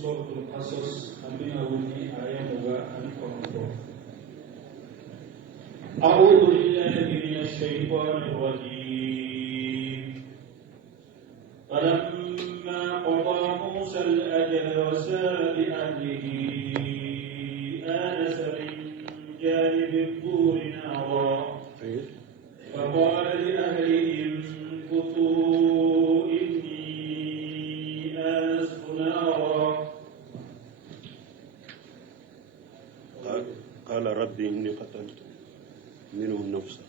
سورة القصص أبينا ولي آياتها أنكم. أعوذ بالله من الشيطان الرجيم. فلما قضى موسى الأجل وسار بأهله آنس من جانب الطور نارا فقال لأهلهم كثوا إني آنست نارا قال ربي إني قتلت منهم نفسا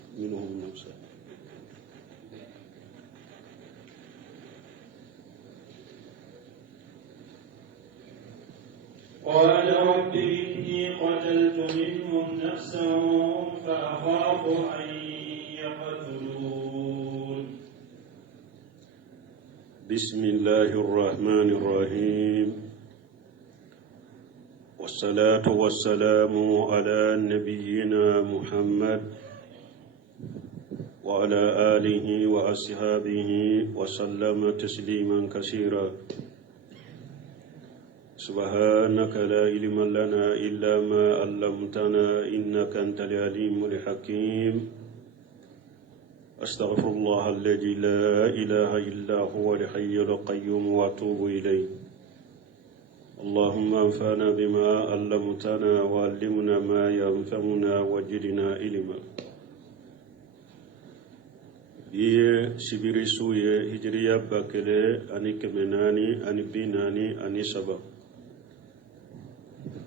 قال رب إني قتلت منهم نفسا فأخاف أن يقتلون. بسم الله الرحمن الرحيم، والصلاة والسلام على نبينا محمد وعلى آله وأصحابه وسلم تسليما كثيرا. سبحانك لا علم لنا إلا ما علمتنا إنك أنت العليم الحكيم. أستغفر الله الذي لا إله إلا هو الحي القيوم وأتوب إليه. اللهم انفعنا بما علمتنا وعلمنا ما ينفعنا وزدنا علما. سبيري سوية هجرية باكلة أني كمناني أني بيناني أني سبا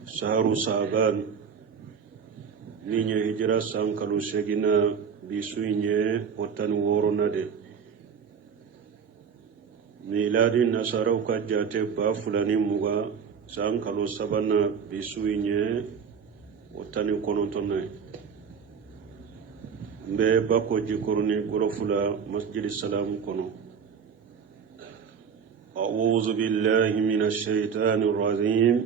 شهر صعبان نيني هجرة سانكالو سجنا بسويني وتنورنا دي ميلاد النصارى وكجاتي بافلاني موغا سانكالو سبانا بسويني وتنكونتنا mbe bako jikorni gorofula masjid salam kono. أعوذ بالله من الشيطان الرجيم.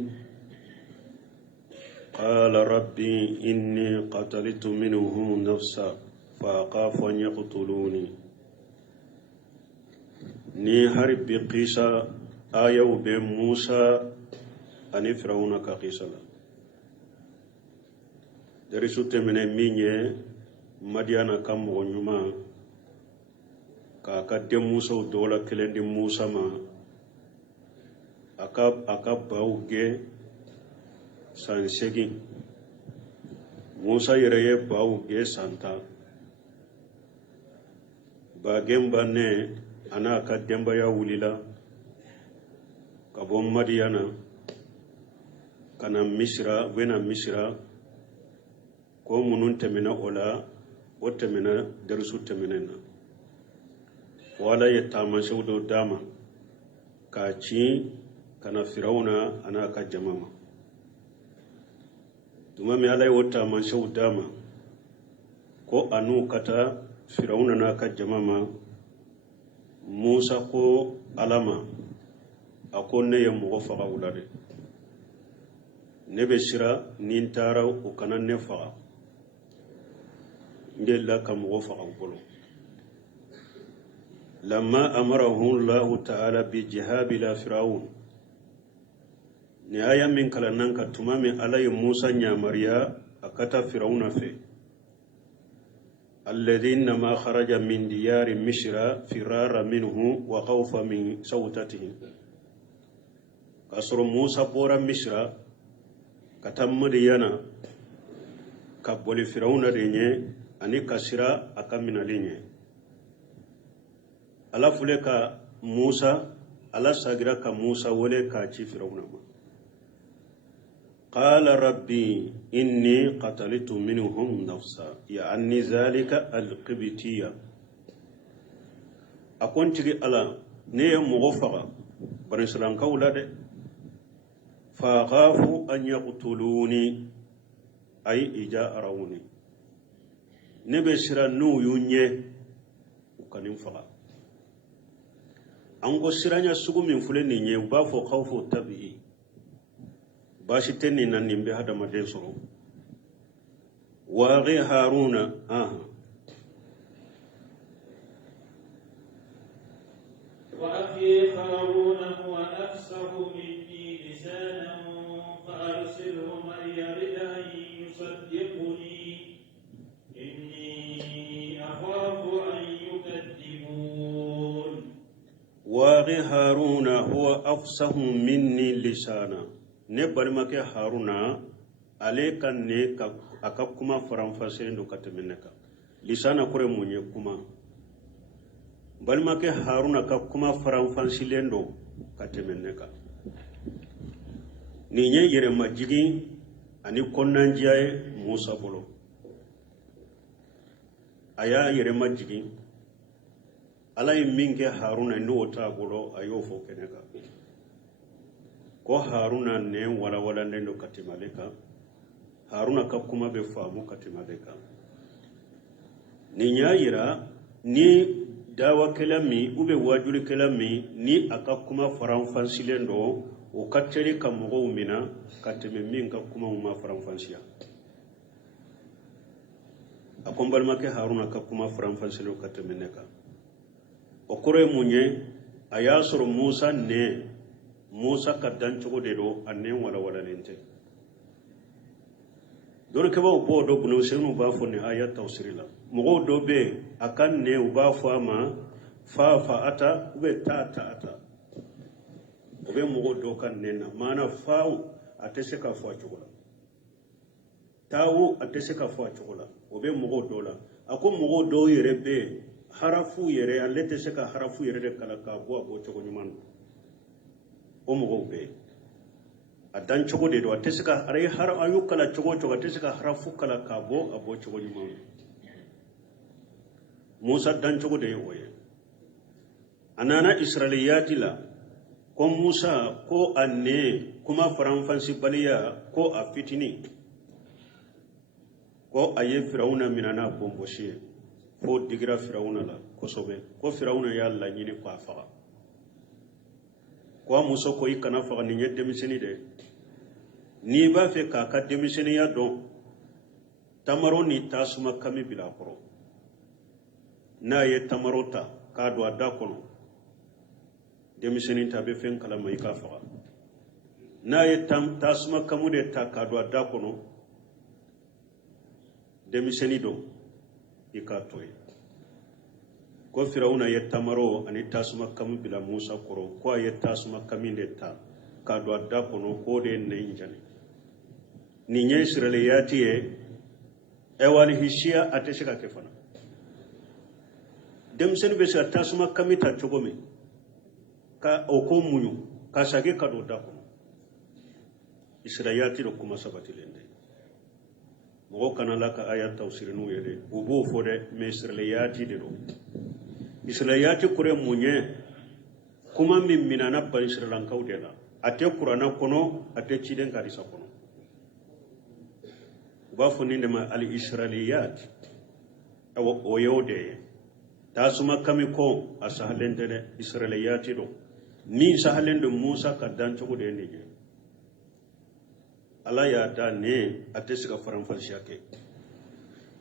قال ربي إني قتلت منهم نفسا فأخاف أن يقتلوني. ني هرب قيسا آيو بموسى أن فرعون كقيسا درسو تمنى ميني madiana kam mo nyuma ka kadde musa dola kelendi musa ma aka bawge san segi musa yereye bawge santa bagemba ne ana ka demba ya wulila ka bom madiana kana misra wena misra ko munun temena ola وتمنى درسو تمننا ولا يتامن شودو داما كاچي كان فرعون انا كجماما تمامي علي وتامن شو داما كو انو كتا فرعون انا كجماما موسى كو علما اكون يمغفر اولاد نبشرا نينتارا وكان نفا ndella kam wofa awbolo lamma amarahu Allah ta'ala bi jihab ila fir'aun ni aya min kala nan ka tumami alay Musa nya Mariya akata fir'auna fe alladhina ma kharaja min diyari mishra firara minhu wa khawfa min sawtatihi kasro Musa bora mishra katamudi yana kaboli fir'auna denye ani kasira akamina linye ala fule ka Musa ala sagira ka Musa wole ka ci fir'auna ma qala rabbi inni qataltu minhum nafsa ya'ni zalika alqibtiyya akontiri ala ne mugofaga bari salan kawla de fa khafu an yaqtuluni ay ija arawuni nebe sira nu yunye ukanin faga ango siranya sugu min fule ni nye ba fo khawfu tabi'i bashi tenni nan nimbe hada maden soro wa ghi haruna وأخي هارون هو أفصح مني لسانا أخي هارون هو أفصح مني لسانا نبرمك هارون عليك نيك أكاكما فرنفاسين دو كتمنك لسانا كوري مونيكما برمك هارون أكاكما فرنفاسين دو كتمنك نيني يرما جيجي أني كونان جاي موسى بولو أيا يرما جيجي ala ye min kɛ haruna n'o t'a bolo a y'o fɔ kɛnɛ kan ko haruna nɛn walawalalen don ka tɛmɛ ale kan haruna ka kuma bɛ faamu ka tɛmɛ ale kan nin y'a yira ni dawakɛla min ou bien wajurikɛla min ni a ka kuma faranfasilen don o ka teli ka mɔgɔw minɛ ka tɛmɛ min ka kumaw ma faranfasiya a ko n balimakɛ haruna ka kuma faranfasilen ka tɛmɛ ne kan o kore munye a y'a sɔrɔ musa nɛ musa ka dancogo de don a nɛ walawalalen tɛ dorokɛbaw b'o dɔ bunu senu b'a fɔ ni aya tawsiri la mɔgɔw dɔ bɛ a ka nɛ u b'a fɔ a ma fa ata u bɛ ta ata o bɛ mɔgɔw dɔ ka nɛ na maana faw a tɛ se ka fɔ a cogo la tawo a tɛ se ka fɔ a cogo la o bɛ mɔgɔw dɔ la a ko mɔgɔw dɔw yɛrɛ bɛ harafu yɛrɛ ale tɛ se ka harafu yɛrɛ de kala k'a bɔ a bɔ cogo ɲuman don o mɔgɔw bɛ a dan cogo de don a tɛ se ka a y'u kala cogo o cogo a tɛ se ka harafu kala k'a bɔ a bɔ cogo ɲuman don musa dan cogo de ye o ye a nana israeliyati la ko musa ko a nɛ kuma faranfasibaliya ko a fitini ko a ye firawuna minɛ n'a bɔnbɔsi ye fo digira firawuna la kosɛbɛ ko firawuna y'a laɲini k'a faga ko a muso ko i kana faga nin ye denmisɛnnin de n'i b'a fɛ k'a ka denmisɛnniya dɔn tamaro ni tasuma kami bila a kɔrɔ n'a ye tamaro ta k'a don a da kɔnɔ denmisɛnnin ta bɛ fɛn kalama i k'a faga n'a ye tasuma kamu de ta k'a don a da kɔnɔ denmisɛnnin dɔn i k'a to ye ko firawuna ye tamaro ani tasuma kami bila musa kɔrɔ ko a ye tasuma kami de ta k'a don a da kɔnɔ k'o de ye nɛn jani nin ye israeliyati ye ɛwani hisiya a tɛ se ka kɛ fana denmisɛnnin bɛ se ka tasuma kami ta cogo min ka o ko muɲu ka sage ka don da kɔnɔ israeliyati de kuma sabatilen tɛ mɔgɔ kana la ka aya tawsiri n'u ye dɛ u b'o fɔ dɛ mais israeliyati de don israeliyati kore mun ye kuma min minana bani israelankaw de la a tɛ kuranna kɔnɔ a tɛ ciden karisa kɔnɔ u b'a fɔ nin de ma al israeliyat o y'o de ye tasuma kami kɔ a sahalen tɛ dɛ israeliyati don min sahalen don musa ka dancogo de ye nin ye ala y'a da ne a tɛ se ka faranfasiya kɛ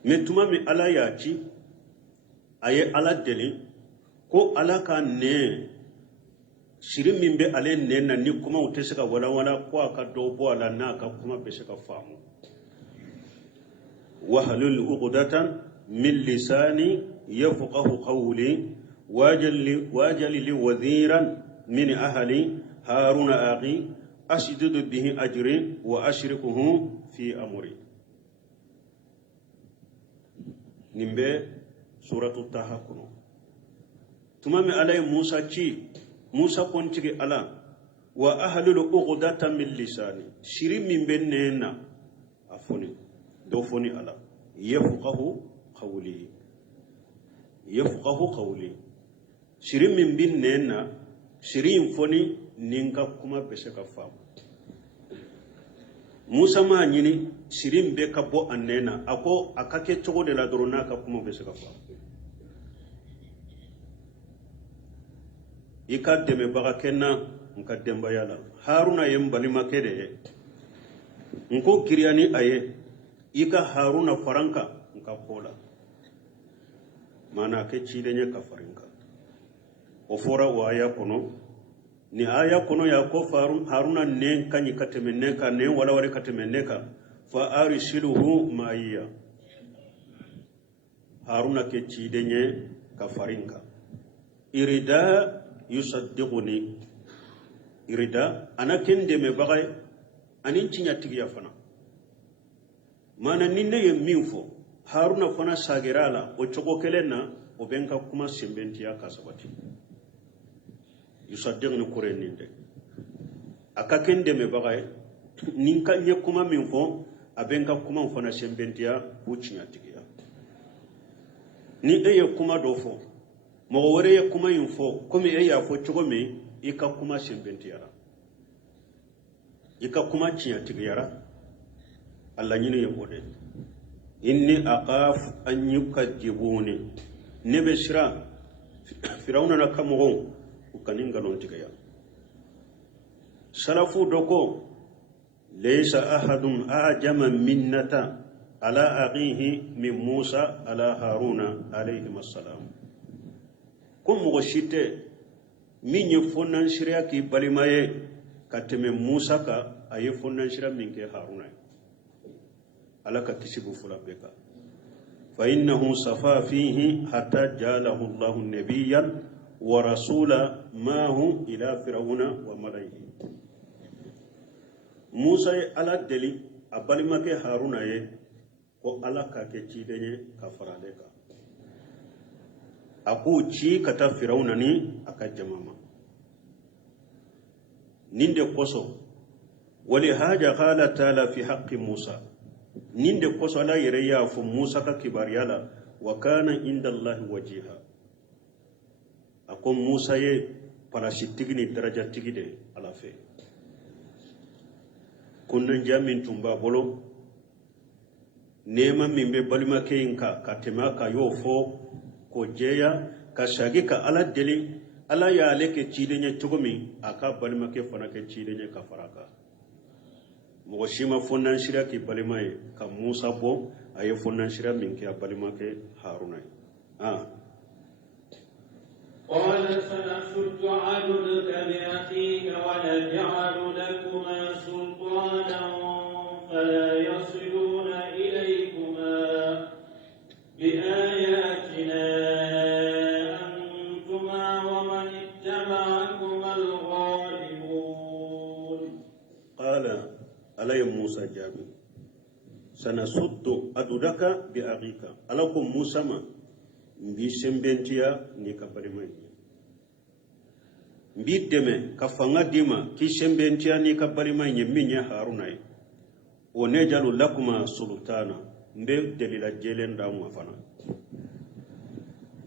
mais tuma min ala y'a ci a ye ala deli ko ala ka nɛ siri min bɛ ale nɛ na ni kumaw tɛ se ka walawala ko a ka dɔ bɔ a la n'a ka kuma bɛ se ka faamu wahlul uqdatan min lisani yafqahu qawli wajal li waziran min ahli haruna aqi ashidudu bihi ajri wa ashrikuhu fi amri nimbe suratu taha kono tuma mi alay musa ci musa kontigi ala wa ahlul uqdata min lisani shiri min be nena afoni do foni ala yafqahu qawli shiri min bin nena shiri foni ninka kuma be se ka faamu musa ma ɲini sirin bɛ ka bɔ a nɛn na a ko a ka kɛ cogo de la dɔrɔn n'a ka kuma bɛ se ka faamu i ka dɛmɛbaga kɛ n na n ka denbaya la haruna ye n balimakɛ de ye n ko giriya ni a ye i ka haruna fara n kan n ka ko la maana a kɛ ciden ye ka fara n kan o fɔra o aya kɔnɔ ni aya kono ya ko haruna nen kanyi kateme ne ka nen walawale kateme ne ka fa arshiluhu maiya haruna ke cidenye ka farinka irida yusaddiquni irida ana kende me bagay anin cinya tigiya fana mana ninne ye min fo haruna fana sagirala o cogo kelenna o benka kuma sembentiya kasabati yusaddiquni kureninde aka kende me bagay nin kan ye kuma min fo abenka kuma fana sembentiya ku cinya tigiya ni ye kuma do fo mo wore ye kuma yin fo komi ya fo cogo me ika kuma sembentiyara ika kuma cinya tigiyara Allah nyine yebode inni aqaf an yukadibuni ne be shira firawna na kamogo ukanin galon tigaya salafu doko laysa ahadun ajama minnata ala aqihi min Musa ala Haruna alayhi assalam kum mo shite min ye fonnan shirya ki balimaye kateme Musa ka aye fonnan shirya min ke Haruna ala ka kisibu fula beka fa innahu safa fihi hatta jalahu Allah nabiyyan wa rasula ma hu ila fir'auna wa malaihi Musa ala deli a balimake Haruna ye ko ala ka ke cidenye ka farale ka aku ci kata Firauna ni aka jamama ninde koso wali haja qala taala fi haqqi Musa ninde koso la yere ya fu Musa ka kibariyala wa kana inda Allah wajiha akon Musa ye parasitigini daraja tigide ala fe kunnan jamin tumba bolo nema mimbe balima keinka katema ka yo fo ko jeya ka shagi ka ala deli ala ya leke cidenya tugumi aka balima ke fana ke cidenya ka faraka mo shima fonnan shira ki balima e ka Musa bo aye fonnan shira min ke balima ke Haruna قال سنشد عضدك بأخيك ونجعل لكما سلطانا فلا يصلون إليكما بآياتنا أنتما ومن اتبعكما الغالبون قال علي موسى جابر سنشد عضدك بأخيك ألكم موسى ما mbi sembentiya ni ka barimai mbi deme ka fanga dima ki sembentiya ni ka barimai nye minya Haruna o ne jalu lakuma sultana mbe delila jele ndamu afana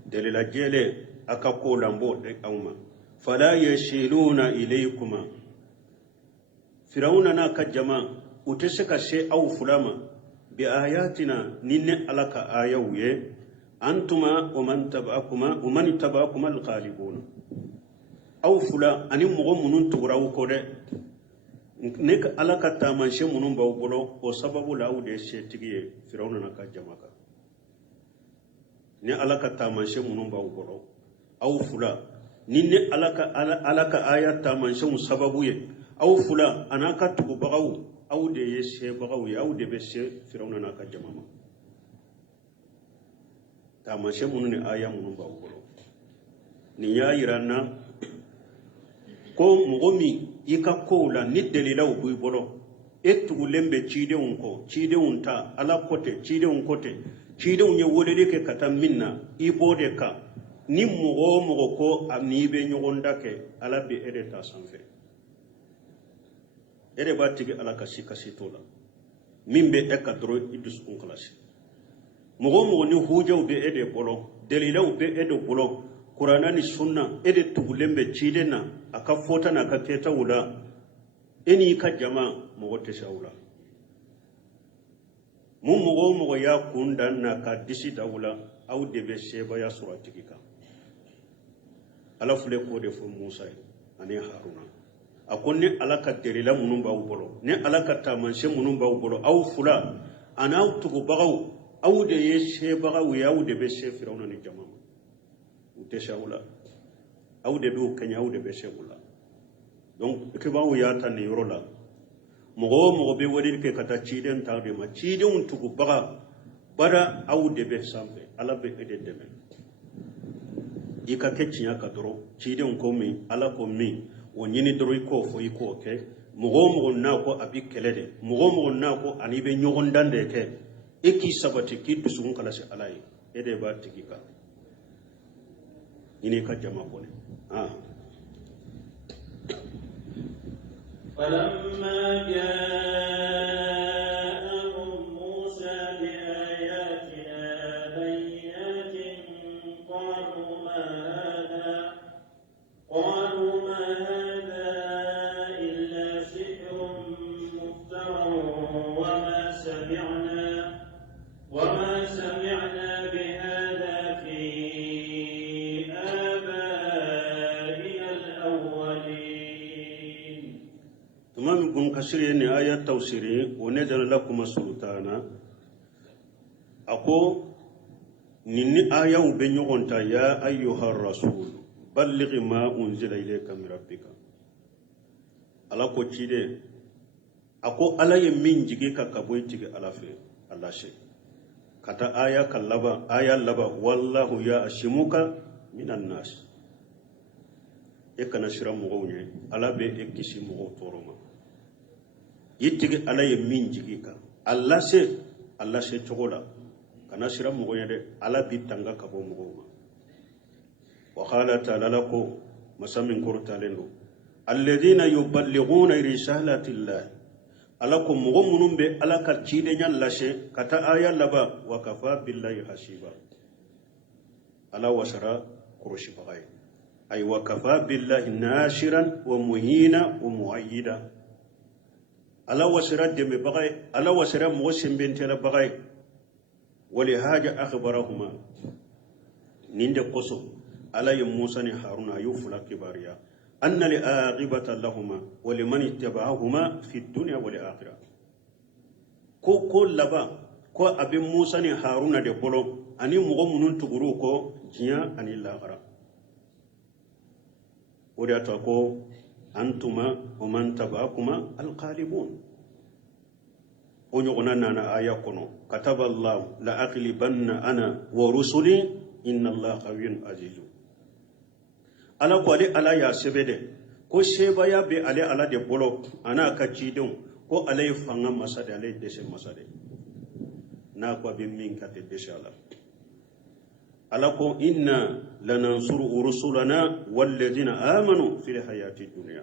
delila jele aka ko lambo de awma fala yashiluna ilaykuma Firauna na ka jama uteseka she au fulama bi ayatina ninne alaka ayawye antuma ومن تبعكما الغالبون أو فلا أني مغمون تغراو كده نك على كتامنش منون باوبلو وسبب لاو ده شتيجي فرعون نكا جماعة ني على كتامنش منون باوبلو أو فلا ني على كآية تامنش مسببويه أو فلا أنا كتبغاو أو ده يشبغاو أو ده بس فرعون نكا جماعة tamashe munu ni aya munu ba ukolo ni ya irana ko mugomi ika kola ni delila ubu bolo etu lembe chide unko chide unta ala kote chide unkote chide unye wodede ke kata minna ibode ka ni mugo ko amibe nyogonda ke ala be ede ta sanfe ede batigi ala kasi tola mimbe ekadro idus unkalasi mogo ni hujaw be ede bolo dalilaw be ede bolo qur'ana ni sunna ede tugulembe chidena aka fota na ka keta wula eni ka jama mogo teshawula mogo ya kunda na ka disi dawula aw de be sheba ya suratikika ala fule ko de fo Musa ani Haruna akonne alaka delila munun ba bolo ne alaka tamanse munun ba bolo aw fula ana tugu bagaw aw de yeshe bagaw ya aw de be she Firauna ni jama uteshawula aw de do kanya aw de be shewula donc ke bawo ya tan ni rola mogo be wodi ke kata chiden ta de ma chiden tugu baga bara aw de be sambe ala be ede de ika ke tinya ka doro ciden ko mi ala ko mi o nyini doro ko fo iko ke mogo na ko abi kelede mogo na ko ani be nyogon dande ke eki sabati ki dusun kala se alai ede ba tigika ini ka jama ko ne فلما جاءهم موسى بآياتنا بينات قالوا ما هذا إلا سحر مفترى وما سمعنا بهذا في آبائنا الأولين. تمام بن كثير يعني آية توسيري ونزل لكم السلطان أكو نيني آية وبنيغونتا يا أيها الرسول بلغ ما أنزل إليك من ربك على كوتشيدي أكو على يمين جيكا كابوي تيجي على في الله شيء كتا آية كلبا آية لبا والله يا أشموك من الناس إكنا شرا مغوني على بي إكسي مغو توروما يتيجي على يمين جيكا الله شيء تقولا كنا شرا مغوني على بي تنغا كابو مغوما وقال تعالى لكم مسامين كورتالينو الذين يبلغون رسالة الله alakum mogo munun be ala ka cidenya lashe kata aya laba wa kafa billahi hasiba ala wasara kurushi bagai ay wa kafa billahi nashiran wa muhina wa muayyida ala wasara deme bagai ala wasara mogo sembentela bagai wali haja akhbarahuma ninde koso ala ya musa ni haruna yufula kibariya أن لآغبة لهما ولمن اتبعهما في الدنيا والآخرة كل لبا كو أبي موسى هارون دي بولو أني مغمون تغروكو جيا أني الآخرة ودياتوكو أنتما ومن تبعكما القالبون ونغنى نانا آية كنو كتب الله لأغلبن أنا ورسلي إن الله قوي عزيز ala ko ale ala ya sebede ko sheba ya be ale ala de bolo ana ka cidon ko ale fanga masade ale dese masade na ko be min ka te deshala ala ko inna lanansuru rusulana walladhina amanu fil hayati dunya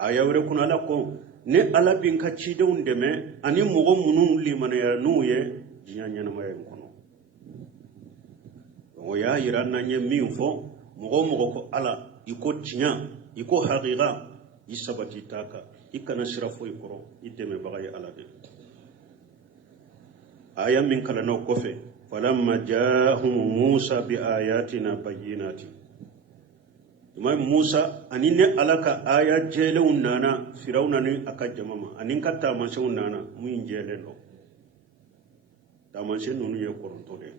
ayawre kun ala ko ne ala bin ka cidon deme ani mogo munun limana ya nuye jinya na mayen kono o ya iranna nye min fo mogo ko ala iko tinya iko haqiqa isabati taka ikana shirafo ikoro ideme bagay ala de aya min kala no kofe falamma jaahum musa bi ayatina bayyinati imam musa anine alaka aya jele unnana firawna ni akajamama anin katta man unnana muin jele no tamanse nunu ye koronto de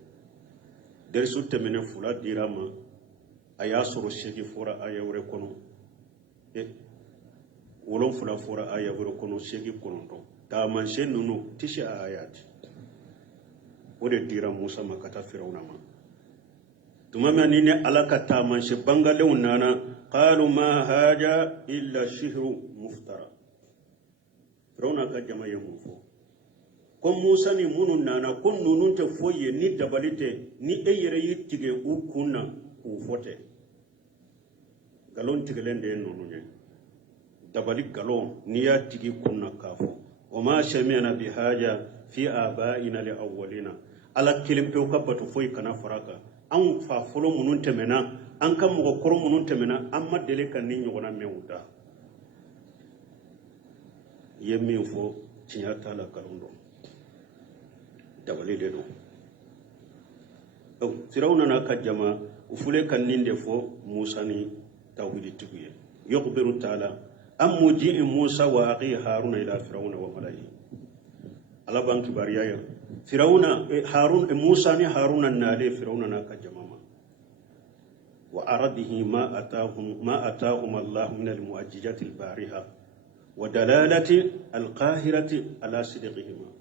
der sutte mene fula dirama aya soro shegi fora aya wure kono wolon fula fora aya wure kono shegi kono ta manche nunu tishi ayat wode dira musa makata firawna ma tumama nini alaka ta manche bangale unana qalu ma haja illa shihru muftara firawna ka jama yemufo ko musa ni munun nana kon nunun te foye ni dabalite ni eyere yittige ukunna ufote galon tigelende nonunye dabali galon niya tigi kunna kafo wama shamina bihaja fi abaina li awwalina ala kilimpe ukabatu foy kana faraka an fa folo munun temena an kam mo koro munun temena amma dele kan ni nyogona mewuda yemmi fo tinyata la galundo dabali de do firawna na kajama ufule kan ninde fo musa ni tawhidi tuguye yukhbiru ta'ala am muji'i musa wa akhi haruna ila firawna wa malaihi ala banki bariya firawna harun musa ni haruna nade firawna na kajama wa aradihi ma atahum allah min al mu'ajjijat al bariha wa dalalati al qahirati ala sidqihima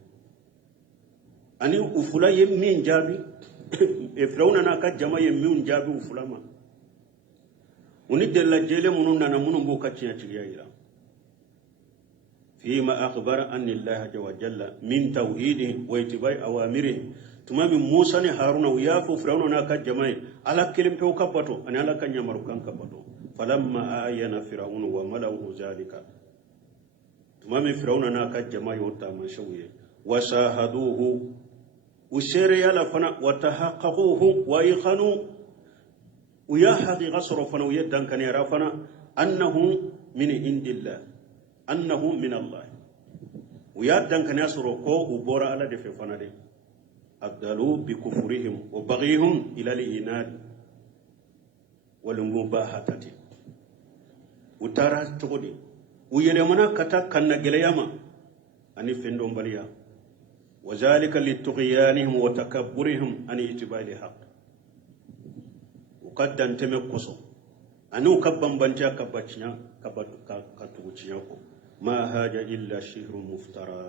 ani ufula yemmin jabi e firawna na ka jama ye min jaabi fulama uni della jele munun nana munun bo kacciya cigiya ira فيما أخبر أن الله عز وجل من توحيده واتباع أوامره تمام موسى هارون ويافو فرعون ناكا جماعي على كلمة كبتو أنا على كان يمر كان كبتو فلما آينا فرعون وملأه ذلك تمام فرعون ناكا جماعي وتام شويه وشاهدوه وشري على فنا وتحققوه ويخنوا ويا حقيقة صرفنا ويدان كان يرافنا أنه من عند الله أنه من الله ويادن كان يسرقوا وبورا على دففنا دي أدلوا بكفرهم وبغيهم إلى الإناد والمباهة وترى تقولي ويرمنا كتا كان جلياما أني فندم بليا وذلك لطغيانهم وتكبرهم أن اتباع الحق وقد انتمكسوا أنو كبن بنجا كبتشنا كتوچياكو ما هاجا إلا شهر مفترى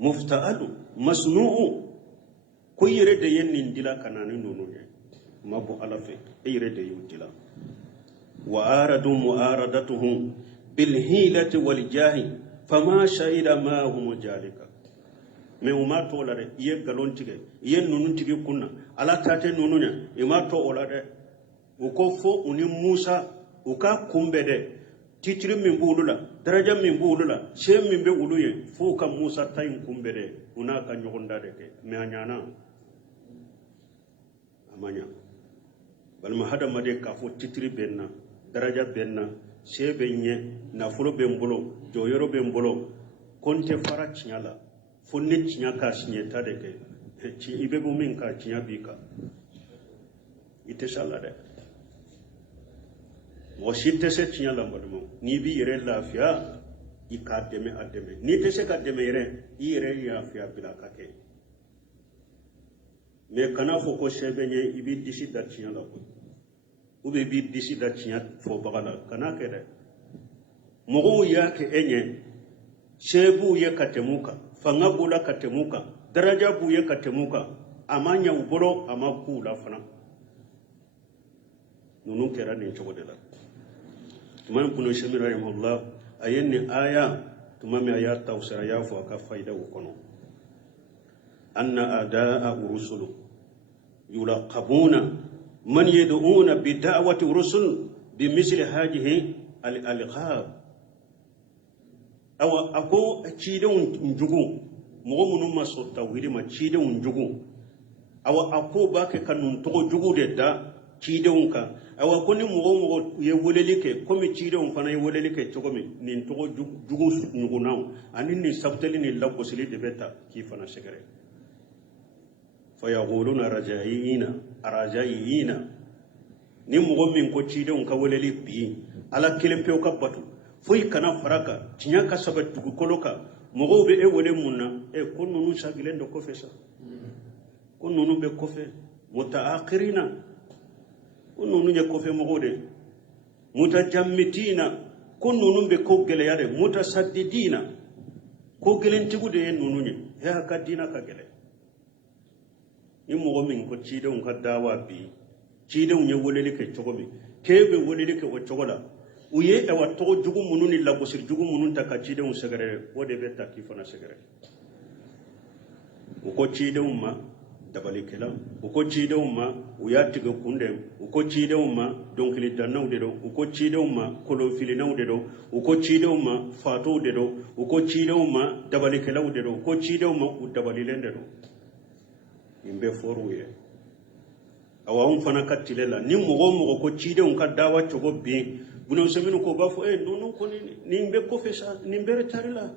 مفتعل مصنوع كي يرد يندلا كناني نونوني ما بو ألفه يرد يندلا وآردوا مؤاردتهم بالهيلة والجاه فما شهد ما هم ذلك me uma to la de ye galon tige ye nunun tige kunna ala tate nununya e ma to ola de uko fo uni Musa uka kumbe de titiri min bulula daraja min bulula she min be uluye fo ka Musa tayin kumbe de una ka nyogonda de ke me anyana amanya bal ma hada made ka fo titiri benna daraja benna she benye na fulo bembulo joyoro bembulo konte fara chinyala fonne chinya ka sinyeta de ke chi ibe bu min ka chinya bika ite shala de moshite se chinya lambadmo ni bi yere lafiya ikademe ademe ni te se kademe yere ya fiya bila kake me kana fo ko shebenye ibi disi da chinya la ko ube bi disi da chinya fo bagala kana ke de mogo ya ke enye shebu ye katemuka fanga bula katemuka daraja bu ye katemuka amanya uboro amakula fana nunu kera ne chogo de la tumam kuno shemira rahimahullah ayenni aya tumami aya tawsira ya fo ka faida ukono anna adaa urusulu yulaqabuna man yad'una bi da'wati urusul bimithli hadhihi al-alqab awa ako chidon njugu mo munu maso tawhid ma chidon njugu awa ako bake kanun to jugu de da chidon ka awa koni mo ye wolelike komi chidon fana ye wolelike chogomi nin to jugu njugu naw anin ni sabtali ni labbo sili de beta ki fana segere fa yaquluna rajaina ni mo min ko chidon ka woleli bi ala kelempe ka batu foi kana faraka tinya ka sabat tugu koloka mogo be e wole munna e konnu sagilen do ko fesa konnu be ko fe mutaaqirina konnu nya ko fe mogo de mutajammitina konnu be ko gele yare mutasaddidina ko gelen tigu de nunu nya ya ka dina ka gele ni mogo min ko cide on ka dawa bi cide on nya wole le ke chogobe kebe wole le ke o chogola uye e watto jugu mununi la bosir jugu munun ta ka cide un segere wode be ta ki fana segere uko cide umma dabali kala uko cide umma uyati go kunde uko cide umma donkili dannaw de do uko cide umma kolo fili naw de do uko cide umma fato de do uko cide umma dabali kala de do uko cide umma u dabali lende do imbe foruye awawun fana katilela ni mogo ko cide un ka dawa chogo bi buno semino ko bafo nono ko nimbe ko fesa nimbe tarila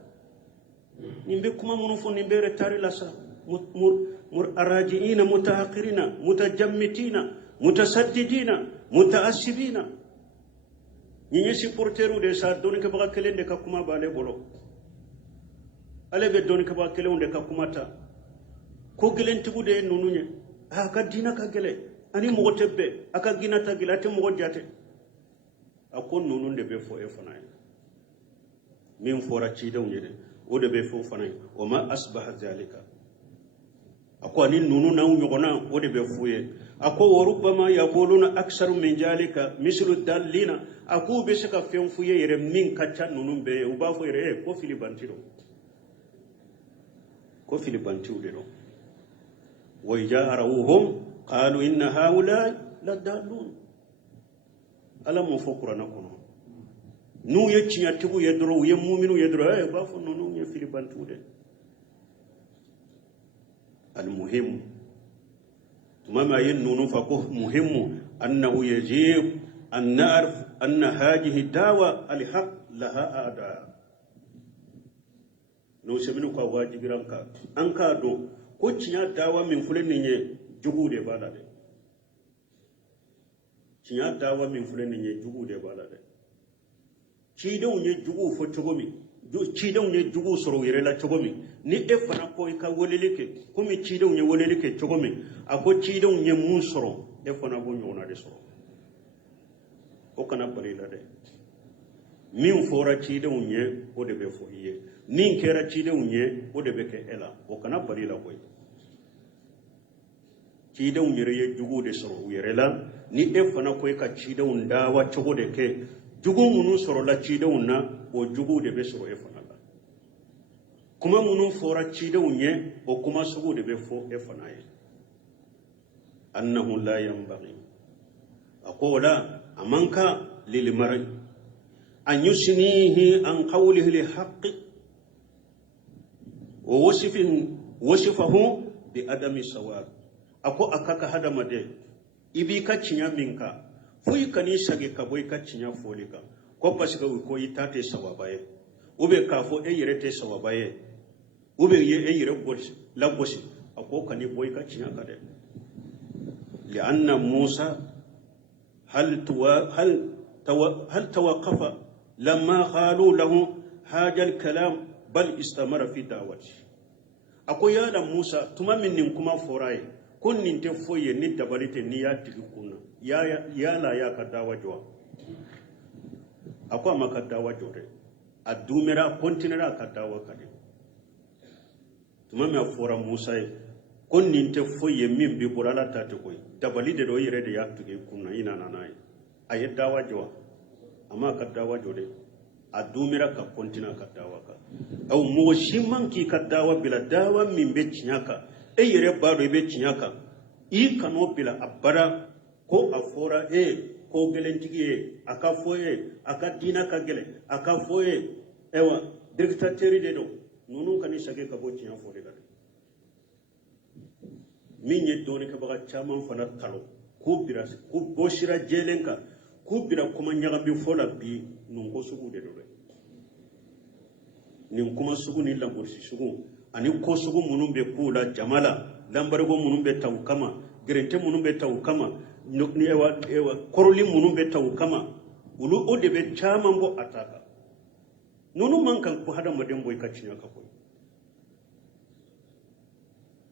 nimbe kuma muno fo nimbe tarila sa mur arajiina mutahaqirina mutajammitina mutasaddidina mutaassibina ñi supporteru de sa doni ke baga kelende ka kuma bale bolo ale be doni ke baga kelende ka kuma ta ko gelenti bude nonunya ha ka dina ka gele ani mo tebbe aka gina ta gilate mo jate akon nunun de be fo e fana min fora ci daw nyede o de be fo fana o ma asbaha zalika ako ani nunu na nyogona wode be fuye ako warubama yaquluna aksaru min jalika mislu dallina ako be saka fen fuye yere min kacha nunu be uba fo yere ko filibantiro de wa jaa'aruhum qalu inna haula ladallun alam fukura kono nu yecci atibu yedro ye mu'minu yedro ba fo nunu ye filibantude المهم ما ينون فكه مهم أنه يجب أن نعرف أن هذه الدعوة الحق لها أعداء نو سمنو كواجب رانكا أنكا دو كوتشيا دعوة من فلان نيجي جهود بالade تشيا دعوة من فلان نيجي جهود بالade تشيدو نيجي جهود فتشومي ciidaw ne jugu soro yere la cogomi ni e fana ko ka wolelike komi ciidaw ne wolelike cogomi ako ciidaw ne mun soro e fana bo nyona de soro o kana bari la de min fora ciidaw ne o de be fo iye nin kera ciidaw ne o de be ke ela o kana bari la koy ciidaw ne ye jugu de soro yere la ni e fana ko ka ciidaw ndawa cogo de ke jugu munu soro la ciidaw na o jugu de be soro e fana la kuma munu fora ciidaw nye o kuma sugu de be fo e fana ye annahu la yanbaghi aqula amanka lil mar'i an yusnihi an qawlihi li haqqi wa wasifahu bi adami sawab ako akaka hadama de ibi ka cinya minka fuyi kani sage ka boy ka cinya folika ko pasika ko itate sawabaye ube ka fo e yirete sawabaye ube ye e yire gosi la gosi ako kani boy ka cinya ka de li anna musa hal tawaqqafa lamma qalu lahu haja al kalam bal istamara fi da'wati ako yana musa tuma minnin kuma foraye kun nin te foye ni dabalite ni ya tigi kunna ya la ya ka dawa jwa akwa maka dawa jore adumera kontinera ka dawa kade tuma me fora musa kun nin te foye min bi burala ta te koy dabalide do yire de ya tigi kunna ina nanai ayi dawa jwa amma ka dawa jore adumera ka kontina ka dawa ka au mo shimman ki ka dawa bila dawa min be chinyaka e yere baro be chinyaka I kano bila abara ko afora ko gelentigi aka foye aka dina ka gele aka foye ewa dictatori de do nunu kani sage ka bo chinya fore gade minye doni ka baga chaman fana kalo ko bira ko boshira jelenka ko bira kuma nyaga bi fola bi nungo sugu de do nin kuma sugu ni lambursi sugu ani ko sugu munun be kula jamala lambargo munun be taw kama gerente munun be taw kama ni ewa koroli munun be taw kama ulu o de be chaman bo ataka nunu man kan ko hada maden boy kacinya ka koy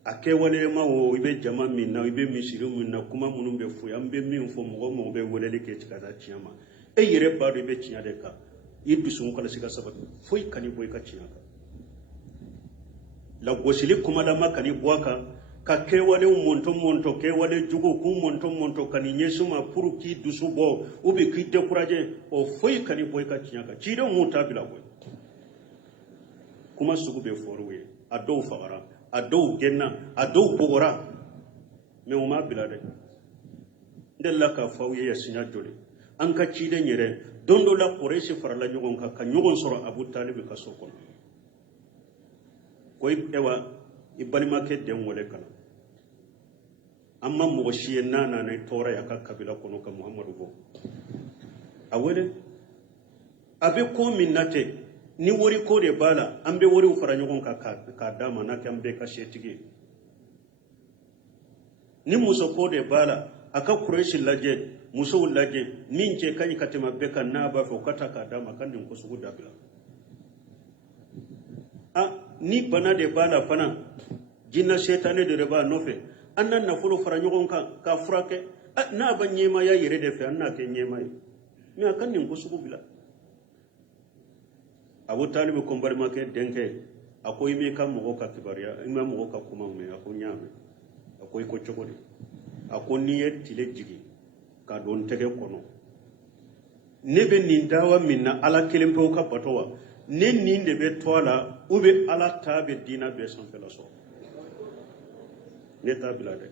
ake wale ma wo ibe jama min na ibe misiru min na kuma munun be fu ambe min fo mo be wole ke tikata ciyama e yere ba do be cinya de ka ibisu kala siga sabat foi kani boy kacinya ka la gosili kuma da makani boaka ka ke wale monto ke wale jugo ku monto kani nyesuma puru ki dusu bo ubi ki décourager o foi kani boy kacinya ka ci do muta bila boy kuma sugu be forwe ado fagara ado genna ado bogora me o ma bila de ndella ka fawye ya sinya jole an ka ci de nyere dondo la quraish farala nyogon ka nyogon soro abu talib ka sokon koy ewa ibalima ke den wole kana amma mo shiye nana ne tora ya ka kabila kono ka muhammadu go awele abe ko minnate ni wori ko de bala ambe wori fara nyogon ka dama na kambe ka shetige ni muso ko de bala aka quraish laje muso laje min ce kai katima be kan na ba fo kata ka dama kan din ko su guda bila ni bana de bala fana jinna shaytane de reba nofe annan na furo fara nyogon ka furake na ban nyema ya yire de fe anna ke nyema mi akan nin ko su bila abu talib ko mbar make denke ako imi ka mogo ka kibaria imi mogo ka kuma me ako nyame ako iko chokodi ako niye tile jigi ka don tege kono ne be nin dawa minna ala kelen pe ka batowa ne nin de be tola ube ala tabe dina be sanfela so ne tabila de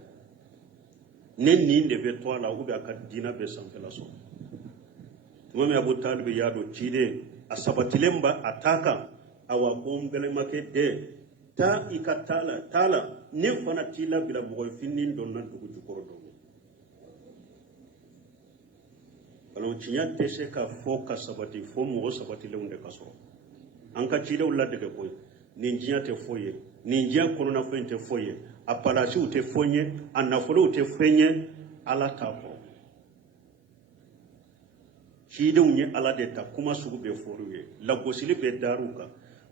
ne nin de be tola ube aka dina be sanfela so tuma Abu Talib yado chide asabatilemba ataka awa bombele make de ta ikatala tala ne fana tila bila moy finnin don nan dugu jukoro do alors cinya tese ka fo ka sabati fo mo sabati lewnde kaso an ka chide ulla de ko ninjiya te foye ninjiya kono na fente foye apalashi ute fonye anafolo ute fenye ala tapo chide unye ala de ta kuma sugu be foruye la gosili be daruka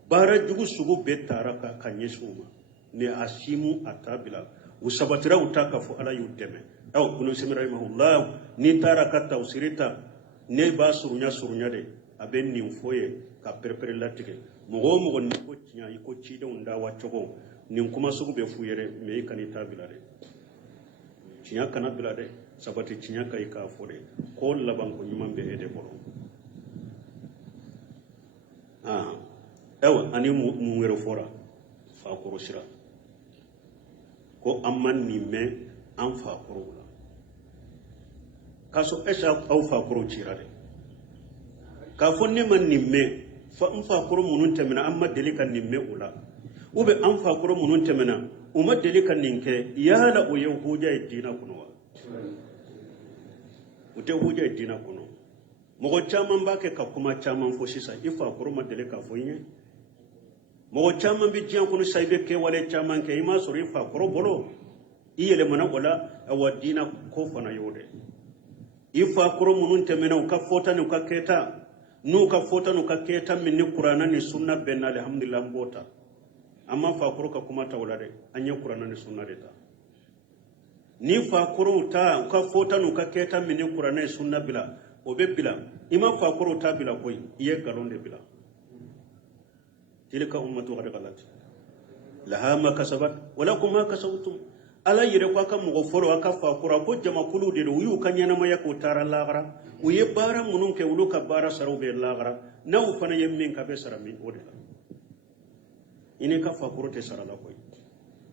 bara jugu sugu be taraka kanyesuma ne asimu atabila usabatira utaka fo ala yudeme aw kunu semira rahimahullah ni taraka tawsirita ne ba surunya de aben ni foye ka perpere latike mogo ni ko tinya iko chide unda wachogo ni kuma sugu be fuyere me ikani tabila de tinya kana bila de sabati tinya kai ka fore ko laban ko nyumam be ede boro ewa ani mu wero fora fa ko shira ko amman ni me an fa ko la kaso esha au fa ko chira de ka fonni man ni me fa an fa ko munun tamina amma delika ni me ula ube an fa ko munun tamina umma delika ninke yala o yahuja dina kunwa ute huja dina kuno mogo chaman bake ka kuma chaman fo sisa ifa ko ma delika fo yin mogo chaman bi jian kuno saybe ke wale chaman ke ima sori fa ko bolo iyele mana wala awadina ko fana yode ifa ko munun temena ka fota ni ka keta nu ka fota nu ka keta min ni qur'ana ni sunna ben alhamdulillah mbota amma fa ko ka kuma tawlade anya qur'ana ni sunna de ta ni fa ko ta ka fota nu ka keta min ni qur'ana ni sunna bila o be bila ima fa ko ta bila koy iye galonde bila tilka ummatu qad qalat laha ma kasabat wa lakum ma kasabtum ala yire ko aka mo foro aka fa kura ko jama kulu de yu kanyana ma yako tara lagara uye bara munun ke wulu ka bara saro be lagara naw fana yemmin ka be sara min wode ine ka fa kuro te sara la koy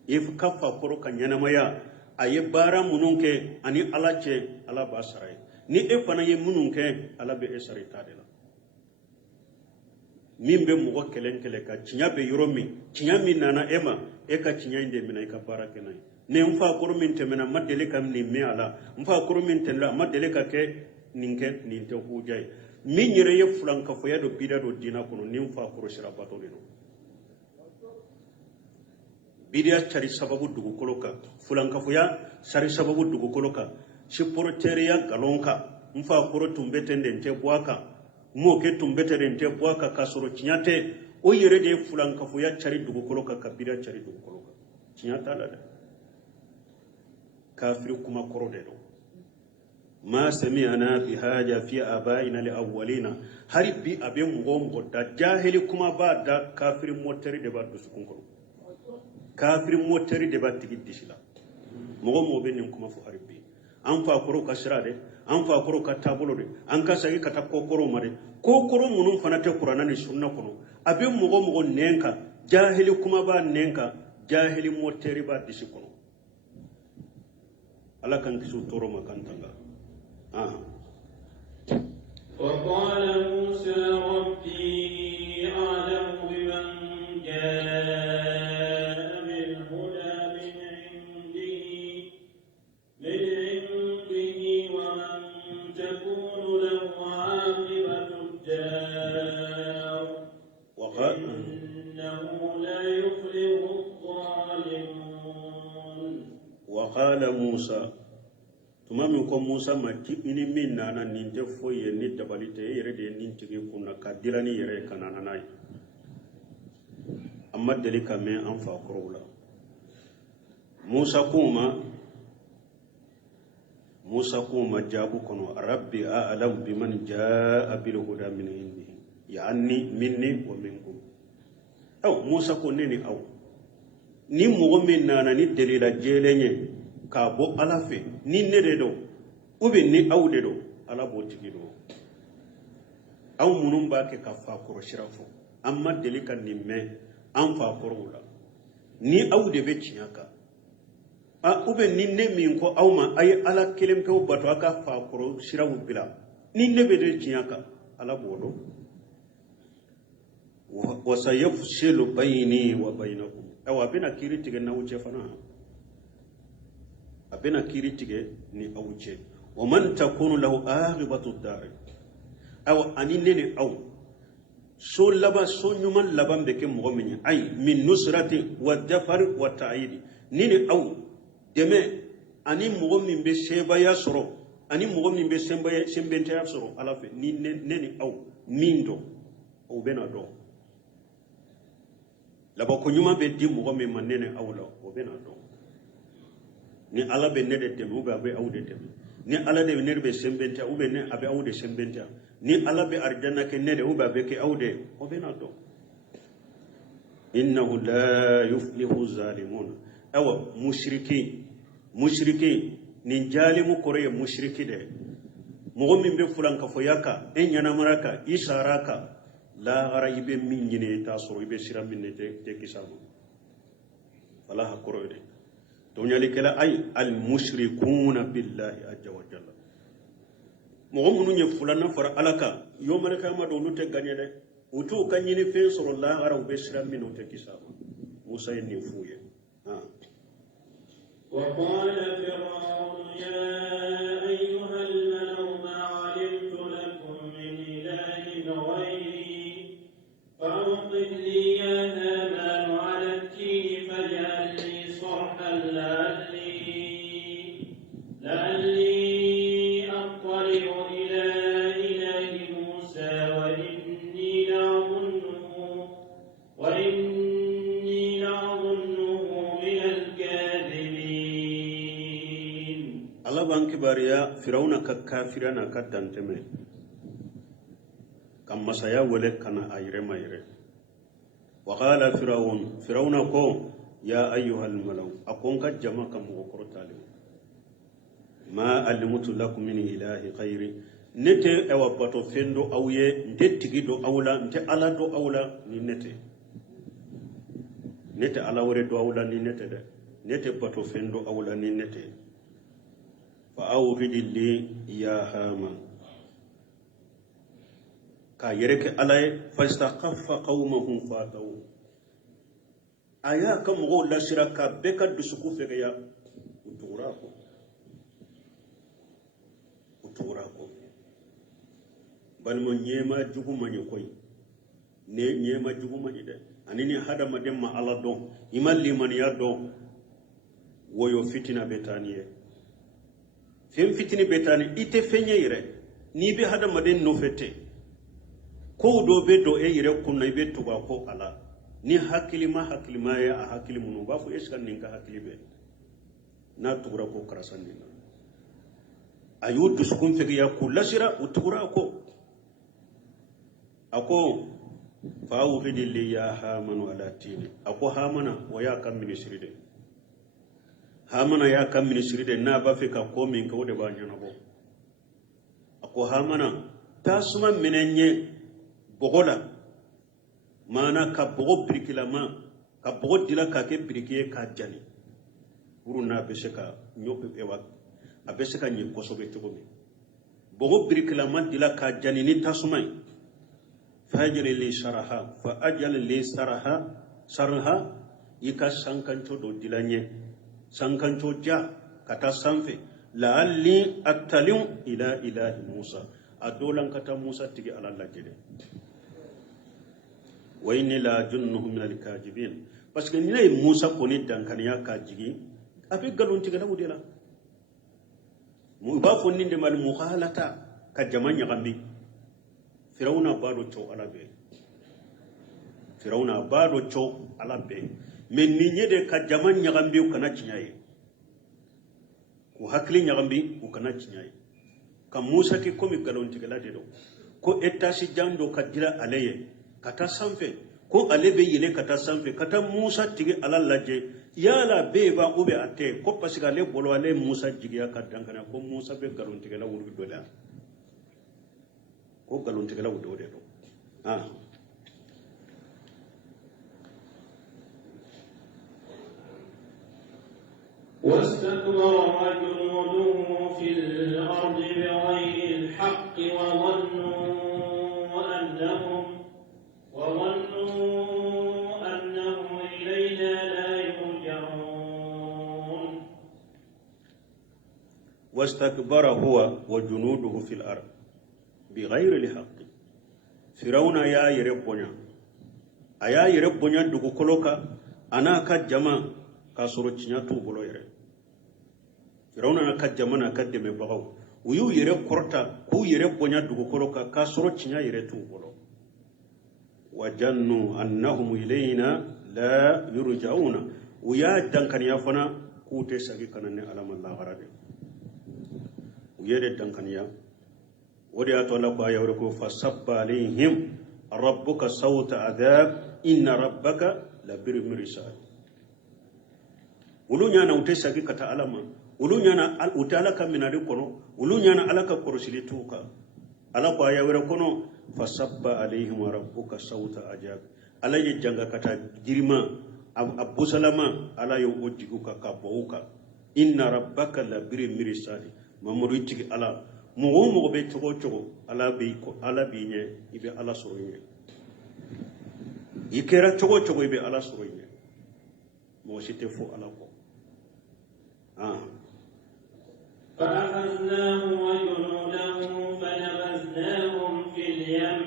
if ka fa kuro kanyana ma ya aye bara munun ke ani ala che ala ba sarai ni e fana ye munun ke ala be e sara ta de la min be mo kelen kele ka cinya be yoromi cinya min nana ema e ka cinya inde mina e ka bara kenai ne mfa koro min temena madele kam ni me ala mfa koro min tella madele ka ke ninke ni te hujay min yere ye fulan ka fo yado bida do dina kono ni mfa koro sira bato le no bidia chari sababu dugu koloka fulan ka fo ya sari sababu dugu koloka siporteria galonka mfa koro tumbetende nte bwaka mo ke tumbetende nte bwaka kasoro chinyate o yere de fulan ka fo ya chari dugu koloka ka bidia chari dugu koloka chinyata la كافر كما كرودو ما سمعنا بهذا في آبائنا الأولين هرب بي أبي مغوم غدا جاهل كما بعد كافر موتري دبا دسكون كرو كافر موتري دبا تيجي دشلا مغوم وبين كما فو هرب بي أم فاكرو كسرادة أم فاكرو كتابولو دي أنك سعي كتاب كوكرو ماري كوكرو منو فناتي قرآن السنة كنو أبي مغوم نينكا جاهل كما بعد نينكا جاهل موتري بعد دسكون ala kan kisu toro makantanga وقال موسى ربي أعلم بمن جاء بالهدى من عنده ومن تكون له عاقبة الدار إنه لا يفلح الظالمون وقال موسى tumami ko Musa maki ini min nana ninte foye ni dabalite yere de nintigi kunna kadirani yere kanana nay amma delika me an fa korowla Musa kuma jabu kono rabbi a'lam biman jaa bil huda min indihi yani minni wa minkum aw musa ko neni aw ni mogo min nana ni delila jelenye ka bo ala fe ni ne de do ube ni aw de do ala bo tigi do aw munum ba ke ka fa koro shirafo amma delika ni me an fa koro la ni aw de be ciaka a ube ni ne min ko aw ma ay ala kelem pe bato aka fa koro shirawu bila ni ne be de ciaka ala bo do wa sayafshilu bayni wa bainakum awa bena kiri tige na wuce fana abena kiri tige ni awuce wa man takunu lahu aghibatu dar aw anine ni aw so laba so nyuman laban be ke mo min ay min nusrati wa dafar wa ta'id nini aw deme ani mo min be sheba ya soro ani mo min be shembente ya soro ala fe ni neni aw mindo o bena do laba ko nyuma be di mo min manene awla o bena do ni ala be ne de deme o be awde deme ni ala de ne be shembente o be ne abe awde shembente ni ala be arjanna ke ne de o be ke awde o bena do innahu la yuflihu zalimun awa mushriki ni jalimu kore mushriki de mo min be fulan ka foyaka en yana maraka isharaka la gara ibe min nyine ta soro ibe siram min te kisama wala hakoro de to nyali kala ay al mushrikuna billahi azza wa jalla mo munu nye fulana fara alaka yo malaka ma do lute ganye de utu kan nyine fe soro la gara ibe siram min te kisama musa ni fuye ha وقال فرعون يا أيها الملأ ما علمت لكم من إله غيري فأوقد لي يا هامان على التين فاجعل لي صرحا لعلي أطلع إلى إله موسى وإني لأظنه من الكاذبين. الله بانك باريا فرعون ككافرنا كدنتمه كم مسايا ولك كان أيره ما يره وقال فرعون كو يا أيها الملأ أكون كجمع كم وقرطالي ما علمت لكم من إله غيري نتي أو باتو فندو أويه نتي دو أولا نتي على دو أولا نتي على ورد دو أولا نتي باتو فندو أولا نتي فأوغد لي يا هامان ka yereke alay fastaqaffa qawmahum fataw aya kam go la shiraka beka dusuku fege ya uturako bal mo nyema juguma ni koy ne nyema juguma ni de anini hada ma dem ma ala don imalli man ya don woyo fitina betaniye fem fitini betani ite fenyere ni be hada ma den no fete ko do be do e yire kunna be tuba ko ala ni hakilima ya a hakilimu no ba fu eskan ninka hakilibe na tugura ko karasan ni ayu duskun fege ya kulashira utugura ko ako fa uhidi li ya hamanu ala tini ako hamana wa ya kam ministride hamana ya kam ministride na ba fe ka ko min ko de ba nyana ko ako hamana tasuma menenye bogola mana ka bogo birikilama ka bogo dila ka ke birikiye ka jani uruna beseka nyope ewa abeseka nyi kosobe togomi bogo birikilama dila ka jani ni tasumai fajri li sharaha fa ajal li sarha ika sankancho do dilanye sankancho ja kata sanfe la'alli attaliu ila ilahi musa adolan kata musa tigi alalla jede wa inni la junnuhu min al-kadibin parce que ni musa koni dankaniya ka jigi afi galon tiga la wudela mu ba fonni de mal mukhalata ka jamanya gambi firawna bado cho alabe men ni nyede ka jamanya gambi kana cinyaye ko hakli nyagambi ko kana cinyaye ka musa ki komi galon tiga la dedo ko etasi jando ka dira aleye kata sanfe ko ale be yele kata sanfe kata Musa tigi ala laje yala be ba ube ate ko pasika le bolo ale Musa jigiya ka dankana ko Musa be galon tigala wuri dola ko galon tigala wuri dola do واستكبر وجنوده في الأرض بغير الحق وظنوا أنهم إلينا لا يرجعون واستكبر هو وجنوده في الأرض بغير الحق فرعون يا يربنا أيا يربنا دغ كلوكا أنا كجما كاسروتشنا توبلو يره فرعون أنا كجما كدم بغاو ويو يره كورتا كو يره بنيا دغ كلوكا كاسروتشنا يره توبلو وجنوا أنهم إلينا لا يرجعون ويا دنكن يفنا كوتي سغي كنن علم الله غرده ويا دنكن يا ودي أتولا بايا وركو فصب عليهم ربك صوت عذاب إن ربك لبرمرسال ولو نانا وتسغي كتا علم ولو نانا وتالك من ركونو ولو نانا علك كرسلي توكا على بايا وركونو فصب عليهم ربك صوت عذاب على يجنغا كتا جرما أبو سلامة على يوجيكوكا كابوكا إن ربك لبرمرسال ممريتك على mogo be cogo ala be nye ibe ala soroye ikera cogo ibe ala soroye mo site fo ala ko فأخذناه وجنوده فنبذناهم في اليم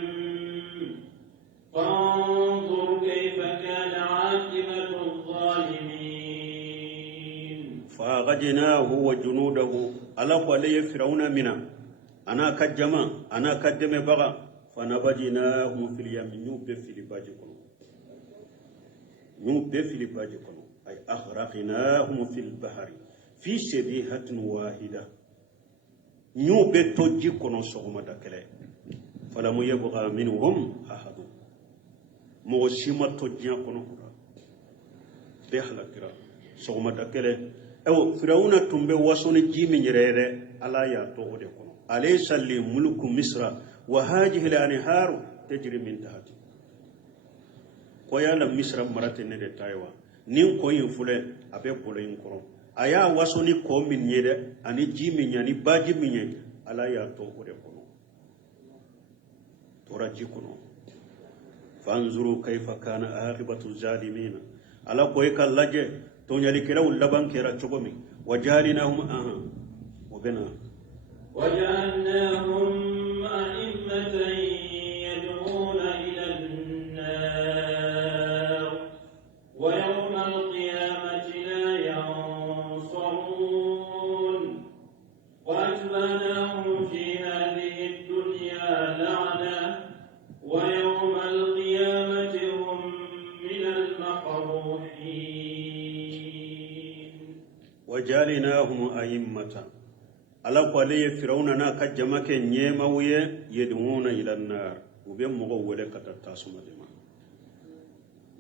فانظر كيف كان عاقبة الظالمين فأخذناه وجنوده على قولي فرعون منا أنا كجما أنا كدم بغا فنبذناهم في اليم نوب في الباجكم أي أغرقناهم في البحر في سبيحة واحدة نوب توجيكم سوما دكلا فلم يبغى منهم أحد موسيما توجيكم بحلا كرا سوما دكلا أو فرعون تنبه وصوني جيمي نيريري على ياتو ودكم أليس لي ملك مصر وهذه الأنهار تجري من تحتي koyala misra marate ne de taiwa nin ko yin fule abe bolo yin koro aya wasoni ko min nyede ani jimi nyani baji minye ala ya to ode kono tora jikono fanzuru kayfa kana aqibatu zalimin ala koy kallaje to nyali kira ulaban kira chogomi wajalinahum wabena وجعلناهم أئمة يدعون إلى النار ويوم القيامة لا ينصرون وأتبعناهم في هذه الدنيا لعنة ويوم القيامة هم من المقبوحين وجعلناهم أئمة ala kwale firawna na ka jama ke nyema wuye yeduna ila nar ube mogo wele kata tasuma dema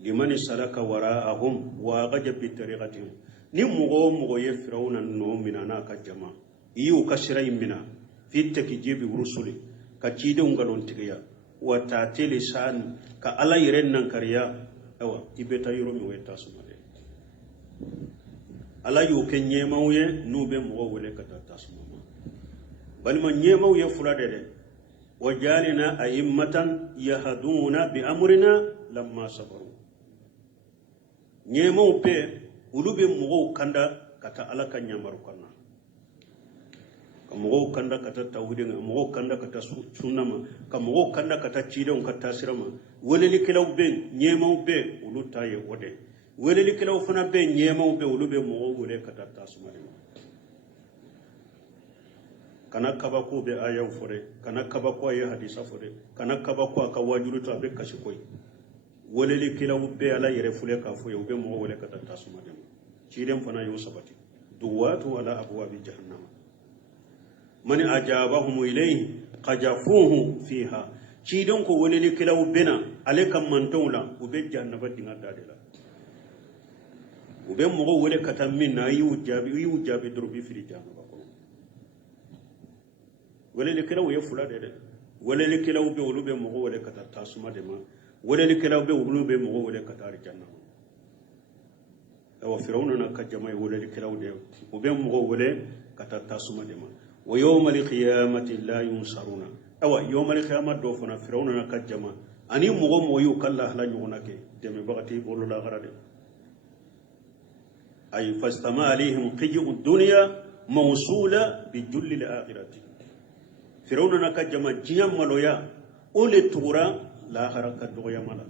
liman salaka wara'ahum wa gaja bi tariqatihim ni mogo ye firawna no mina na ka jama iyu kasira imina fitte ki jibi rusuli ka cide ngalon tigiya wa tatili san ka ala yiren nan kariya awa ibeta yoro mi weta tasuma de ala yu ke nyema wuye nube mogo wele kata tasuma بل من يمو يفرد وجعلنا أئمة يهدون بأمرنا لما صبروا يمو بي ولوبي مغو كندا كتا على كان يمرو كنا كمغو كندا كتا توحيدنا مغو كندا كتا سنما كمغو كندا كتا تشيدون كتا سرما وللي كلاو بين يمو بي ولو تاي ودي وللي كلاو فنا بين يمو بي ولوبي مغو ولي كتا تاسمالي kana kaba ko be ayan fure kana kaba ko ya hadisa fure kana kaba ko aka wajuru to abe kashi koy woleli kilaw be ala yere fule ka fo yobe mo wole kata tasuma dem ci dem fana yo sabati duwatu ala abwabi jahannam man ajabahum ilayhi qajafuhu fiha cidon ko weleli kelaw bena ale kam manton la ube jannaba dinga dadela ube mogo wele katam min na yu jabi drobi firi jannaba ko weleli kelaw ye fula de weleli kelaw be wolube mogo wele kata tasuma de ma weleli kelaw be wolube mogo wele kata jannaba awa firawna na kajama weleli kelaw de ube mogo wele kata tasuma de ma wa yawmal qiyamati la yunsaruna awa yawmal qiyamati do fana firawna na kajama ani mogo moyu kala hala nyona ke deme bagati bolu la garade ay fastama alaihim qiju dunya mawsula bi julli al akhirati firawna na kajama jiyam maloya ole tura la haraka do yamala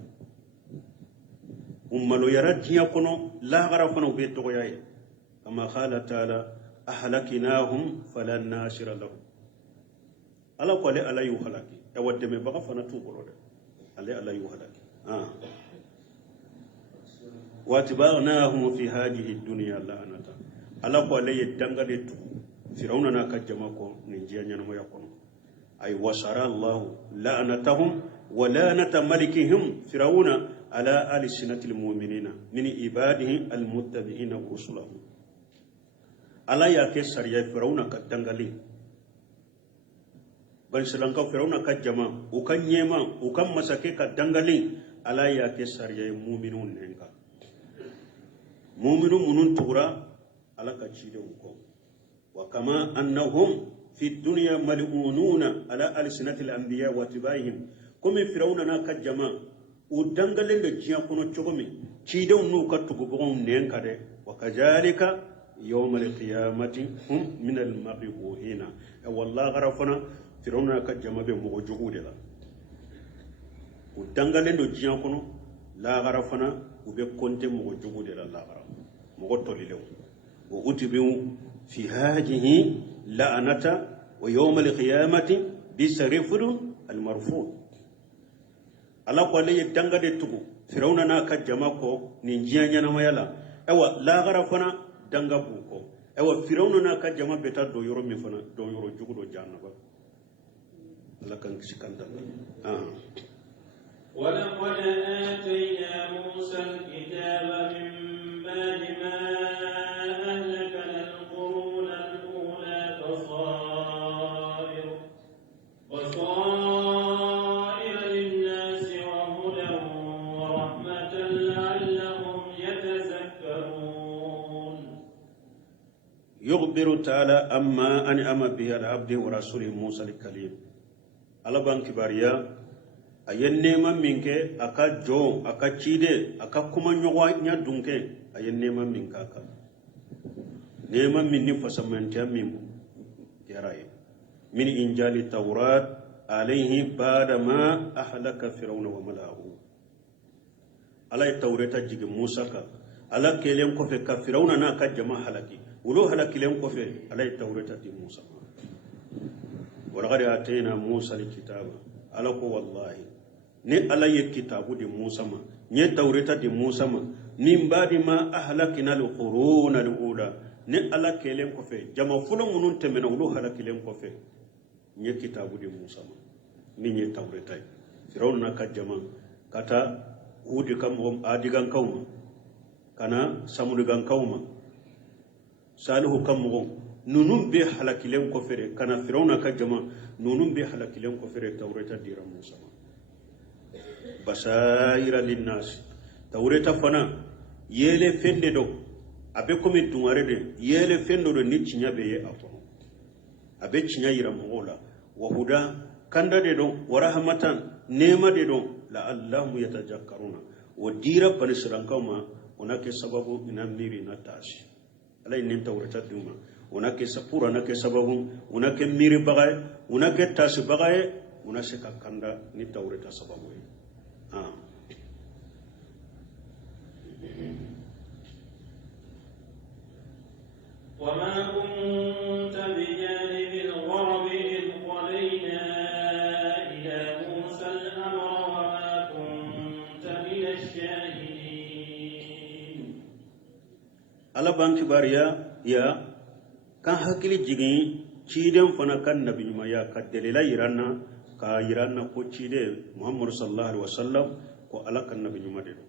ummalo yara jiya kono la gara fana be to yaye kama qala ta'ala ahlakinahum falan nashira lahum ala ko le ala yu halaki e wadde me baga fana tu borode ala yu halaki watibaghnahum fi hadhihi dunya la'anata ala ko le dangade tu firawna na kajama ko ni jiya nyana mo yakono ay wasara allah la'anatahum wa la'nata malikihim firawna ala alsinatil mu'minina min ibadihi almuttabi'ina rusulahum ala ya ke sariya firawna ka dangali ban silanka firawna ka jama u kan yema u kan masake ka dangali ala ya ke sariya mu'minun nenka mu'minun munun tura ala ka cide ko wa kama annahum fi dunya mal'ununa ala alsinatil anbiya wa tibaihim kuma firawna na ka jama u dangalen da jiya kono chogomi cide nu ka tugo gon nenka de wa kajalika يوم القيامة هم من المغبوهين والله غرفنا فرعون كجما بموجود لا ودانغالين دو جيان كونو لا غرفنا وبكونت موجود لا لا غرف مغتولي لو وأتبعوا في هذه لعنة ويوم القيامة بسرفر المرفوض ala ko le dangade tugu fir'auna na kajama ko ni jiya nyana mayala ewa la garafana danga buko ewa firawna na ka jama beta do yoro mi fana do yoro jugudo jannaba la kan sikanda ولقد آتينا موسى الكتاب من بعد ما أهلكنا القرون الأولى بصائر للناس وهدى ورحمة لعلهم يتذكرون يخبر تعالى أما أنعم به العبد ورسوله موسى الكليم على بان كباريا أين نعمة منك أكا جو أكا تشيد أكا كما نيا دونك أين نعمة منك أكا نعمة مني فسمنتها من كراي من إنجيل التوراة عليه بعد ما أهلك فرعون وملأه على التوراة جيج موسى على كلام كفر كفرعون أنا كجماعة هلكي ولو هلك لهم كفر على التوراة دي موسى ولقد آتينا موسى الكتاب على والله ني على الكتاب دي موسى ما ني التوراة دي موسى ما من بعد ما أهلكنا القرون الأولى ني على كلام كفر جماعة فلان منون تمنا ولو هلك لهم كفر ني الكتاب دي موسى ما ني التوراة فرعون كجماعة كتا ودي كم آدي كان كوما كنا سامو كان كوما salihu kammo nunum be halakilen ko fere kana firawna ka jama nunum be halakilen ko fere tawreta dira musa basaira linnas tawreta fana yele fende do abe komi tungare de yele fendo do ni cinya be ye afono abe cinya yira mola wa huda kanda de do wa rahmatan nema de do la allahum yatajakkaruna wa dira panisrankama onake sababu inamiri na tashi alay nin tawrata duma onake sapura onake sababu onake miri bagaye onake tashi bagaye onase kakanda ni tawrata sababu وما كنت بجانب الغرب إذ قضينا إلى موسى الأمر وما كنت من الشاهدين ala banki bariya ya kan hakili jigin ciden fana kan nabi nyuma ya ka delela iranna ka yiranna ko cide muhammadu sallallahu alaihi wasallam ko alaka nabi nyumade do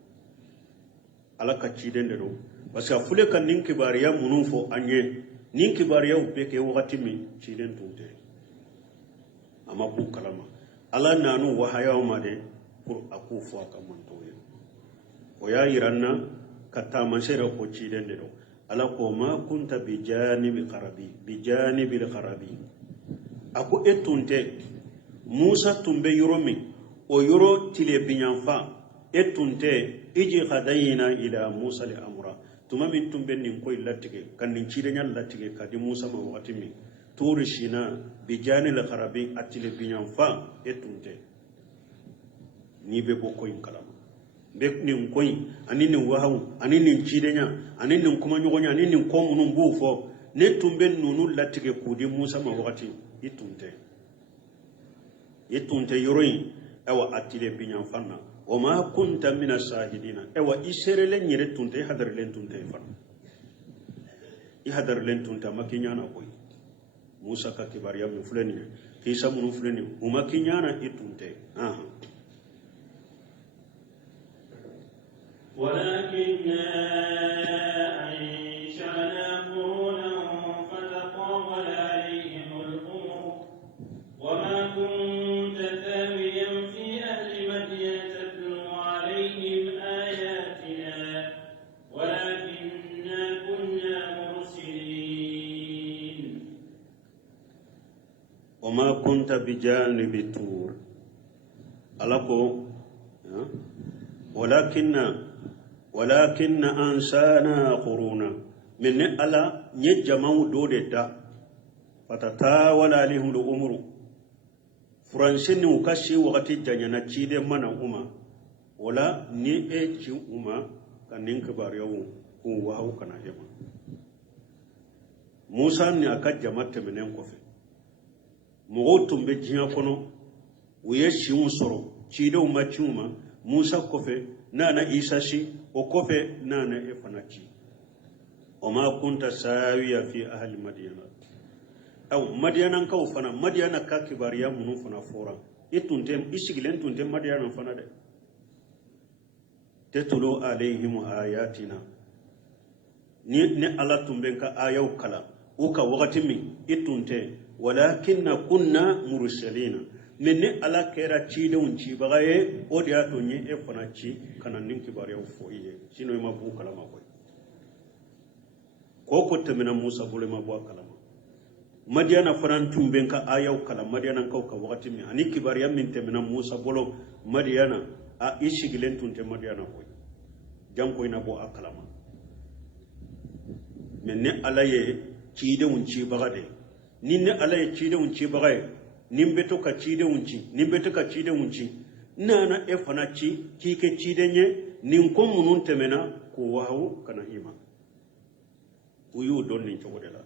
alaka cide ndo parce que fule kan nin kibariya munun fo anye nin kibariya ubbe ke wakati mi cide tunte ama bu kalama ala nanu wahaya ma de pour aku fo akamanto ye o ya yiranna kata mansere ko cide ndo ala ko ma kunta bi janibi qarabi ako etunte musa tumbe yoromi o yoro tile binyanfa etunte iji khadayina ila musa li amra tuma min tumbe nin koy latige kan nin cire nyal latige kadi musa ma wakati mi turi shina bijani la kharabi atile binyanfa etunte ni be boko yin kalama be nin koy ani nin wahawu ani nin cire nya ani nin kuma nyogonya ani nin komunun bufo ne tumbe nunu latige kudi musa ma wakati itunte yoroyin ewa atile binyan fanna wa ma kunta mina shahidina ewa iserele nyire tunte hadarlen tunte fanna i hadarlen tunte makinyana koy musa ka kibariya mi fuleni kisa munu fuleni umakinyana itunte ولكن أنشأنا قرونا فتطاول عليهم الأمر وما كنت ثاويا في أهل مدين تتلو عليهم آياتنا ولكننا كنا مرسلين وما كنت بجانب الطور ألقوا ولكن أنسانا قرونا من ألا نجمعوا دودة فتتاول عليهم الأمر فرنسين وكشي وقت جنينا تشيد من أمة ولا نيجي أمة كان ينكبر يوم وهو كان يوم موسى نأكاد جماعة منهم كفي مغوتم بجيا كنو ويشيون سرو تشيد أمة تشوما موسى كفي نانا إيساسي وكفي نانا إفناتي وما كنت ساويا في أهل مدينة أو مدينة كاو فنا مدينة كاكباريا منو فنا فورا إتونتم إسجلن تونتم مدينة فنا ده تتلو عليهم آياتنا ni ala tumbenka ayaw kala uka wakati mi itunte walakinna kunna mursalina minni ala kera chide unchi bagaye odi ato nye e fana chi kana ninki bari au foiye sino ima bu kalama koy koko temena musa bule ma bu kalama madiana faran tumbenka ayaw kala madiana kauka wakati mi ani kibari min temena musa bolo madiana a ishigilen tunte madiana koy janko ina bu akalama minni ala ye chide unchi bagade ninne ala ye chide unchi bagaye nimbeto ka chide unchi nimbeto ka chide unchi nana e fana chi kike chide nye ninko munun temena ko wahu kana ima uyu don ni chogodela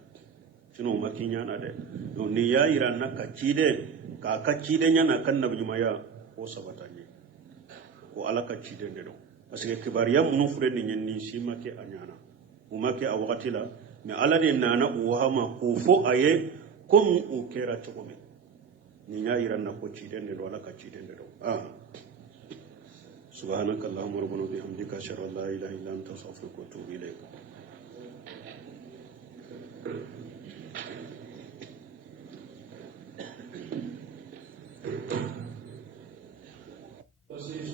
sino makinya na de no ni ya iranna ka chide nya na kan nabi maya ko sabatanye ko ala ka chide ndo parce que kibariya munun fure ni nyen si make anyana umake a wakati la me ala de nana uwahama ko fo aye kom u kera chokome ni nya iranna ko chidende do ala ka chidende do subhanaka allahumma rabbana bihamdika ashhadu an la ilaha illa anta astaghfiruka wa atubu ilayk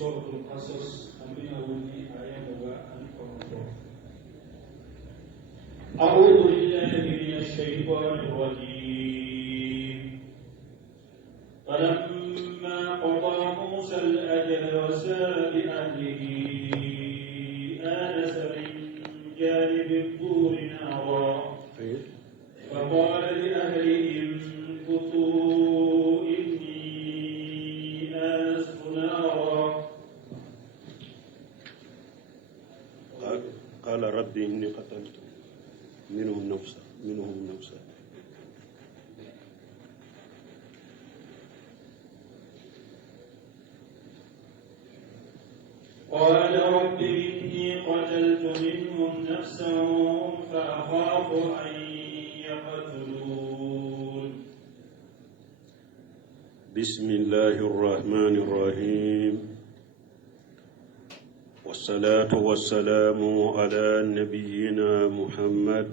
suratul qasas amina wuni ayat wa anqamu a'udzu billahi minasy syaithanir rajim falamma qada musa al-ajala wa sara bi ahlihi anasa min janibi at-tur nara فقال لأهلهم كثوا إني آنست نارا قال ربي إني قتلت منهم نفسا قال رب إني قتلت منهم نفسا فأخاف أن يقتلون بسم الله الرحمن الرحيم والصلاة والسلام على نبينا محمد